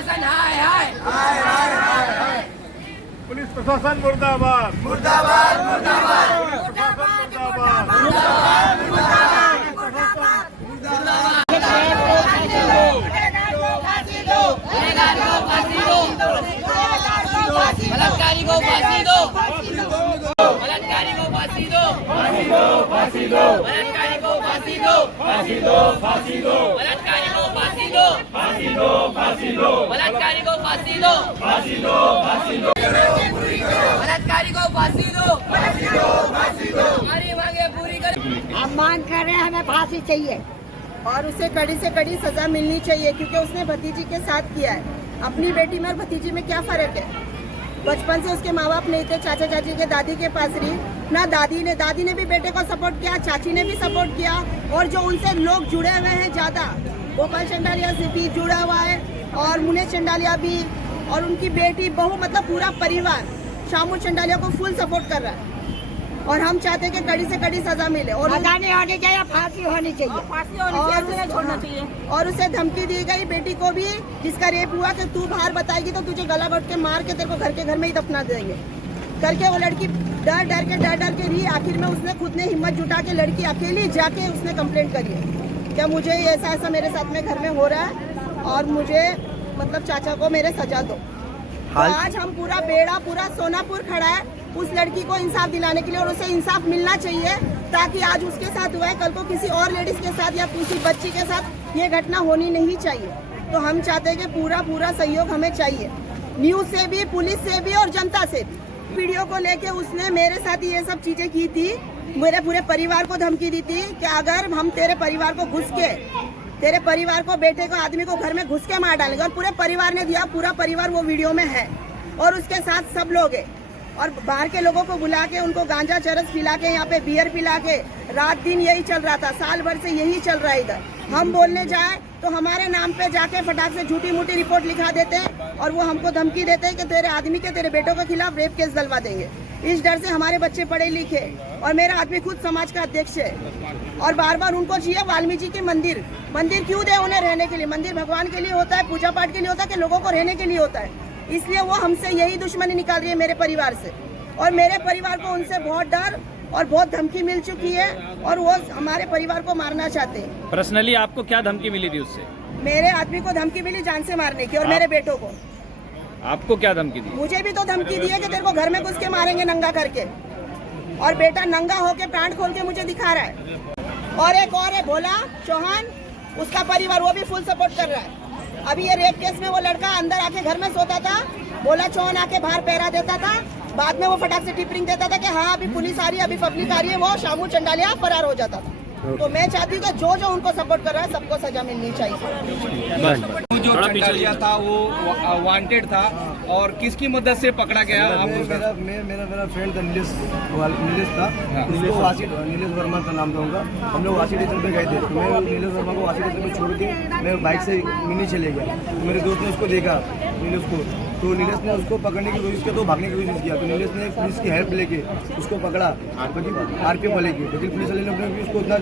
प्रशासन हाय हाय पुलिस प्रशासन मुर्दाबाद मुर्दाबाद मुर्दाबाद बलात्कारी को फांसी दो, बलात्कारी को फांसी दो, फांसी दो, बलात्कारी को फांसी दो, फांसी दो, फांसी दो, बलात्कारी को फांसी दो, फांसी दो, फांसी दो, बलात्कारी को फांसी दो, फांसी दो, फांसी दो, बलात्कारी को फांसी दो, फांसी दो, फांसी दो, हमारी मांगे पूरी करो। हम मांग कर रहे हैं, हमें फांसी चाहिए और उसे कड़ी से कड़ी सजा मिलनी चाहिए क्योंकि उसने भतीजी के साथ किया है। अपनी बेटी में और भतीजी में क्या फर्क है? बचपन से उसके माँ बाप नहीं थे, चाचा चाची के दादी के पास रही ना। दादी ने भी बेटे को सपोर्ट किया, चाची ने भी सपोर्ट किया और जो उनसे लोग जुड़े हुए हैं ज़्यादा, गोपाल चंडालिया से भी जुड़ा हुआ है और मुने चंडालिया भी और उनकी बेटी बहू, मतलब पूरा परिवार शामू चंडालिया को फुल सपोर्ट कर रहा है और हम चाहते हैं कि कड़ी से कड़ी सजा मिले और सजा नहीं होनी चाहिए, फांसी होनी चाहिए, छोड़ना चाहिए। और उसे धमकी दी गई बेटी को भी, जिसका रेप हुआ, कि तू बाहर बताएगी तो तुझे गला घोट के मार के तेरे को घर में ही दफना देंगे करके। वो लड़की डर डर के रही। आखिर में उसने खुद ने हिम्मत जुटा के लड़की अकेली जाके उसने कंप्लेंट करी है क्या मुझे ऐसा मेरे साथ में घर में हो रहा है और मुझे मतलब चाचा को मेरे सजा दो। तो आज हम पूरा सोनापुर खड़ा है उस लड़की को इंसाफ दिलाने के लिए और उसे इंसाफ मिलना चाहिए ताकि आज उसके साथ हुआ है कल को किसी और लेडीज के साथ या किसी बच्ची के साथ ये घटना होनी नहीं चाहिए। तो हम चाहते हैं कि पूरा सहयोग हमें चाहिए, न्यूज से भी, पुलिस से भी और जनता से भी। वीडियो को लेके उसने मेरे साथ ये सब चीजें की थी, मेरे पूरे परिवार को धमकी दी थी कि अगर हम तेरे परिवार को घुस के, तेरे परिवार को, बेटे को, आदमी को घर में घुस के मार डालेंगे। और पूरे परिवार ने दिया, पूरा परिवार वो वीडियो में है और उसके साथ सब लोग है। और बाहर के लोगों को बुला के उनको गांजा चरस पिला के, यहाँ पे बियर पिला के, रात दिन यही चल रहा था, साल भर से यही चल रहा है इधर। हम बोलने जाए तो हमारे नाम पे जाके फटाक से झूठी मूठी रिपोर्ट लिखा देते हैं और वो हमको धमकी देते हैं कि तेरे आदमी के, तेरे बेटों के खिलाफ रेप केस डलवा देंगे। इस डर से हमारे बच्चे पढ़े लिखे और मेरा आदमी खुद समाज का अध्यक्ष है और बार उनको चाहिए वाल्मीकि के मंदिर क्यों दे उन्हें रहने के लिए? मंदिर भगवान के लिए होता है, पूजा पाठ के लिए होता है कि लोगों को रहने के लिए होता है? इसलिए वो हमसे यही दुश्मनी निकाल रही है मेरे परिवार से और मेरे परिवार को उनसे बहुत डर और बहुत धमकी मिल चुकी है और वो हमारे परिवार को मारना चाहते हैं। पर्सनली आपको क्या धमकी मिली थी उससे? मेरे आदमी को धमकी मिली जान से मारने की और मेरे बेटों को। आपको क्या धमकी दी? मुझे भी तो धमकी दी है कि तेरे को घर में घुस के मारेंगे नंगा करके और बेटा नंगा होके प्राण खोल के मुझे दिखा रहा है। और एक और है भोला चौहान, उसका परिवार वो भी फुल सपोर्ट कर रहा है। अभी ये रेप केस में वो लड़का अंदर आके घर में सोता था, भोला चौहान आके बाहर पहरा देता था, बाद में वो फटाक से टिपरिंग देता था कि हाँ अभी पुलिस आ रही है, अभी पब्लिक आ रही है, वो शामू चंडालिया फरार हो जाता था। तो मैं चाहती हूँ कि जो उनको सपोर्ट कर रहा है सबको सजा मिलनी चाहिए। जो चंडालिया था वो वांटेड था और किसकी मदद से पकड़ा गया? मेरा फ्रेंड था नीलेश था, उसको नीलेश वर्मा का नाम था उनका। हम लोग वासी स्टेशन पे गए थे, तो मैं नीलेश वर्मा को वासी स्टेशन पे छोड़ के मैं बाइक से मिनी चले गया। तो मेरे दोस्त ने उसको देखा नीलेश को, तो नीलेश ने उसको पकड़ने की कोशिश की तो भागने की कोशिश किया। तो नीलेश ने पुलिस की हेल्प लेके उसको पकड़ा, RPF वाले की, लेकिन पुलिस वाले ने उसको उतना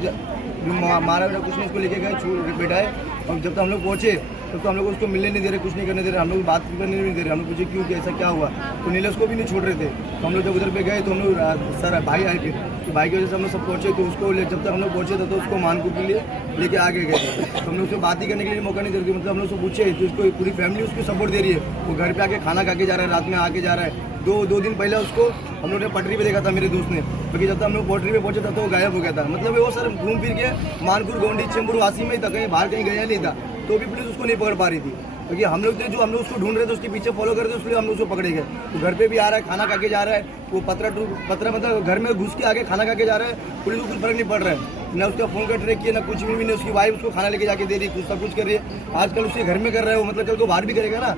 मारा कुछ नहीं, उसको लेके गए बैठाए और जब तक हम लोग पहुँचे तब तो हम लोग उसको मिलने नहीं दे रहे, कुछ नहीं करने दे रहे, हम लोग बात करने नहीं दे रहे। हम लोग पूछे क्यों, कैसा क्या हुआ, तो नीलेश को भी नहीं छोड़ रहे थे। तो हम लोग जब उधर पे गए तो हम लोग सर भाई आए फिर, तो भाई की वजह से हम लोग सब पहुँचे। तो उसको जब तक हम लोग पहुँचे तो उसको मानपुर के लिए लेके आगे गए। तो हम लोग उसको बात ही करने के लिए मौका नहीं दे रहे, मतलब हम लोग उसको पूछे तो उसको पूरी फैमिली उसको सपोर्ट दे रही है। वो घर पे आके खाना खा के जा रहा है, रात में आके जा रहा है। दो दिन पहले उसको हम लोग ने पटरी पे देखा था मेरे दोस्त ने, क्योंकि जब तक हम लोग पटरी पे पहुंचे था तो वो गायब हो गया था। मतलब वो सर घूम फिर के मानपुर, गोंडी, चेंबूर, वासी में ही था, कहीं बाहर कहीं गया नहीं था। तो भी पुलिस उसको नहीं पकड़ पा रही थी क्योंकि हम लोग उसको ढूंढ रहे थे, उसके पीछे फॉलो कर रहे थे, इसलिए हम लोग उसको पकड़े गए। तो घर पे भी आ रहा है, खाना खा के जा रहा है, वो पत्रा मतलब घर में घुस के आके खाना खा के जा रहा है। पुलिस को कुछ फर्क नहीं पड़ रहा है, ना उसका फोन का ट्रैक किया, ना कुछ भी नहीं। उसकी वाइफ उसको खाना लेके जाके दे रही, कुछ सब कुछ कर रही है। आजकल उसके घर में कर रहा है वो, मतलब कल को बाहर भी करेगा ना।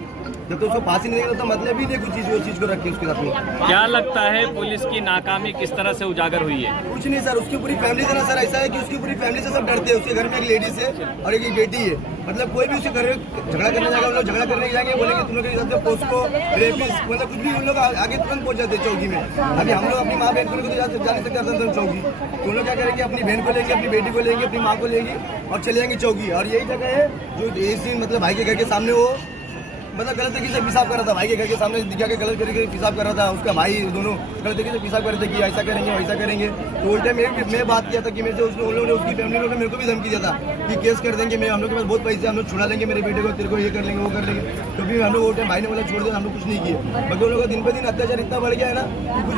जब तो उसको फांसी नहीं देगा तो मतलब ही नहीं कुछ चीज, वो चीज को रखे उसके साथ में। क्या लगता है पुलिस की नाकामी किस तरह से उजागर हुई है? कुछ नहीं सर, उसकी पूरी फैमिली से ना सर ऐसा है कि उसकी पूरी फैमिली से सब डरते हैं। उसके घर में एक लेडीज है और एक बेटी है, मतलब कोई भी उसके घर में झगड़ा करने जाएगा, उन लोग झगड़ा करने जाएंगे, बोलेंगे तुम लोग के हिसाब से पोस्को रेपिस्ट, मतलब कुछ भी उन लोग आगे तुरंत पहुंच जाते हैं चौकी में। अभी हम लोग अपनी माँ बहन को लेकर जा नहीं सकते चौकी, तो उन लोग क्या करेंगे, अपनी बहन को लेंगे, अपनी बेटी को लेंगे, अपनी माँ को लेंगे और चले जाएंगे चौकी। और यही जगह है जो इस दिन मतलब भाई के घर के सामने वो मतलब गलत तरीके से पेशाब कर रहा था, भाई के घर के सामने दिखा के गलत तरीके से पेशाब कर रहा था, उसका भाई दोनों गलत तरीके से पेशाब कर रहे थे कि ऐसा करेंगे वैसा करेंगे। तो उल्टे मैं बात किया था कि मेरे से उन लोगों ने, उसकी फैमिली लोगों ने मेरे को भी धमकी दिया था कि केस कर देंगे, हम लोग के पास बहुत पैसे, हम लोग छुड़ा लेंगे मेरे बेटे को, तेरे को ये कर लेंगे वो कर लेंगे। तो भी हम लोग वो टाइम भाई ने बोला छोड़ दिया, हम लोग कुछ नहीं किए। बाकी उन लोगों का दिन पे दिन अत्याचार इतना बढ़ गया है ना कि कुछ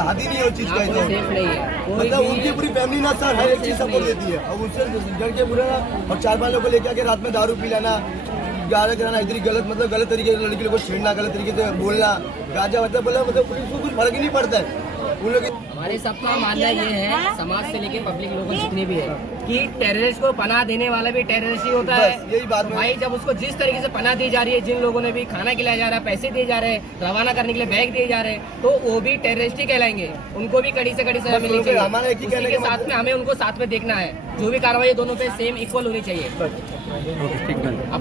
हाथ ही नहीं है उस चीज़ का। मतलब उनकी पूरी फैमिली ना सर हर एक चीज़ सपोर्ट देती है, और उससे डर के पूरा और 4-5 लोगों को लेकर आके रात में दारू पी लेना, गाजा कराना, इतनी गलत मतलब गलत तरीके से लड़की लोगों को छेड़ना, गलत तरीके से बोलना, गाजा मतलब बोला, मतलब पुलिस को कुछ फर्क ही नहीं पड़ता है उन लोग। हमारे सबका मानना ये है, समाज से लेके पब्लिक लोगों जितने भी है, कि टेररिस्ट को पनाह देने वाला भी टेररिस्ट ही होता है। यही बात भाई जब उसको जिस तरीके से पनाह दी जा रही है, जिन लोगों ने भी खाना खिलाया जा रहा है, पैसे दिए जा रहे हैं, रवाना करने के लिए बैग दिए जा रहे हैं, तो वो भी टेररिस्ट ही कहलाएंगे। उनको भी कड़ी से कड़ी सजा मिलनी चाहिए। उसी के साथ में हमें उनको साथ में देखना है, जो भी कार्रवाई दोनों पे सेम इक्वल होनी चाहिए।